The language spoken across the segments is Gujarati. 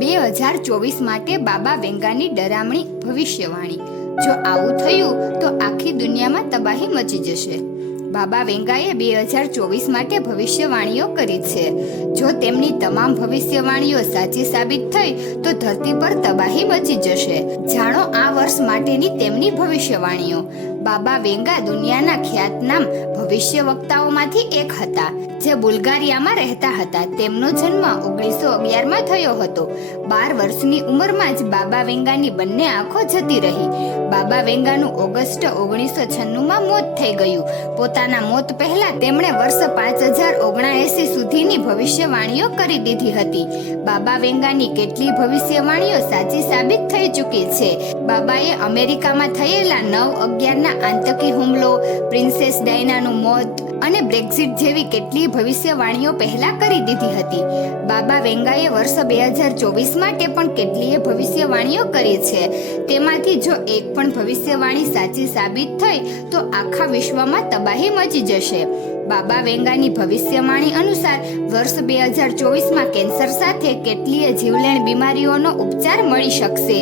2024 માટે બાબા વેંગાની ડરામણી ભવિષ્યવાણી। જો આવું થયું તો આખી દુનિયામાં તબાહી મચી જશે। બાબા વેંગાએ 2024 માટે ભવિષ્યવાણીઓ કરી છે। જો તેમની તમામ ભવિષ્યવાણીઓ સાચી સાબિત થઈ તો ધરતી પર તબાહી મચી જશે। જાણો આ વર્ષ માટેની તેમની ભવિષ્યવાણીઓ। બાબા વેંગા દુનિયાના ખ્યાતનામ ભવિષ્ય વક્તાઓમાંથી એક હતા, જે બુલ્ગારિયામાં રહેતા હતા। તેમનો જન્મ 1911માં થયો હતો। 12 વર્ષની ઉંમરમાં જ બાબા વેંગાની બંને આંખો જતી રહી। બાબા વેંગાનું ઓગસ્ટ 1996માં મોત થઈ ગયું। પોતાના મોત પહેલા તેમણે વર્ષ 5079 સુધીની ભવિષ્યવાણીઓ કરી દીધી હતી। બાબા વેંગાની કેટલી ભવિષ્યવાણીઓ સાચી સાબિત થઈ ચૂકી છે। બાબાએ અમેરિકામાં થયેલા 9/11ના આતંકી હુમલો, પ્રિન્સેસ ડાયનાનું મોત અને બ્રેક્ઝિટ જેવી કેટલી ભવિષ્યવાણીઓ પહેલા કરી દીધી હતી। બાબા વેંગાએ વર્ષ 2024 માટે પણ કેટલીય ભવિષ્યવાણીઓ કરી છે। તેમાંથી જો એક પણ ભવિષ્યવાણી સાચી સાબિત થઈ તો આખા વિશ્વમાં તબાહી મચી જશે। બાબા વેંગાની ભવિષ્યવાણી અનુસાર વર્ષ 2024માં કેન્સર સાથે કેટલીય જીવલેણ બીમારીઓનો ઉપચાર મળી શકશે।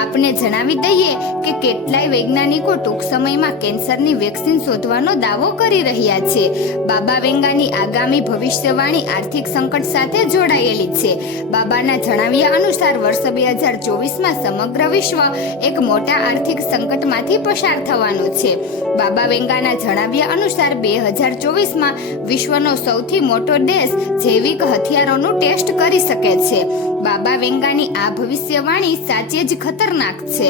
આપને જણાવી દઈએ કે કેટલાય વૈજ્ઞાનિકો ટૂંક સમયમાં કેન્સરની વેક્સિન શોધવાનો દાવો કરી રહ્યા છે। બાબા વેંગાની આગામી ભવિષ્યવાણી આર્થિક સંકટ સાથે જોડાયેલી છે। બાબાના જણાવ્યા અનુસાર વર્ષ 2024માં સમગ્ર વિશ્વ એક મોટા આર્થિક સંકટમાંથી પસાર થવાનું છે। બાબા વેંગાના જણાવ્યા અનુસાર 2024માં વિશ્વનો સૌથી મોટો દેશ જૈવિક હથિયારોનું ટેસ્ટ કરી શકે છે। બાબા વેંગાની આ ભવિષ્યવાણી સાચે જ ખતરનાક છે।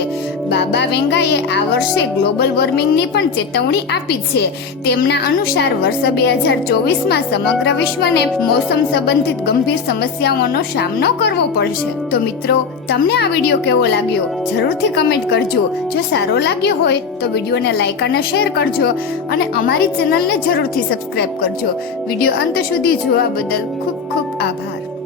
બાબા વેંગાએ આ વર્ષે ગ્લોબલ વોર્મિંગની પણ ચેતવણી આપી છે। તેમના અનુસાર વર્ષ 2024માં સમગ્ર વિશ્વને મોસમ સંબંધિત ગંભીર સમસ્યાઓનો સામનો કરવો પડશે। તો મિત્રો, તમને આ વિડીયો કેવો લાગ્યો જરૂરથી કમેન્ટ કરજો। જો સારો લાગ્યો હોય તો વિડીયોને લાઈક અને શેર કરજો અને અમારી ચેનલને જરૂરથી સબસ્ક્રાઇબ કરજો। વિડીયો અંત સુધી જોવા બદલ ખૂબ ખૂબ આભાર।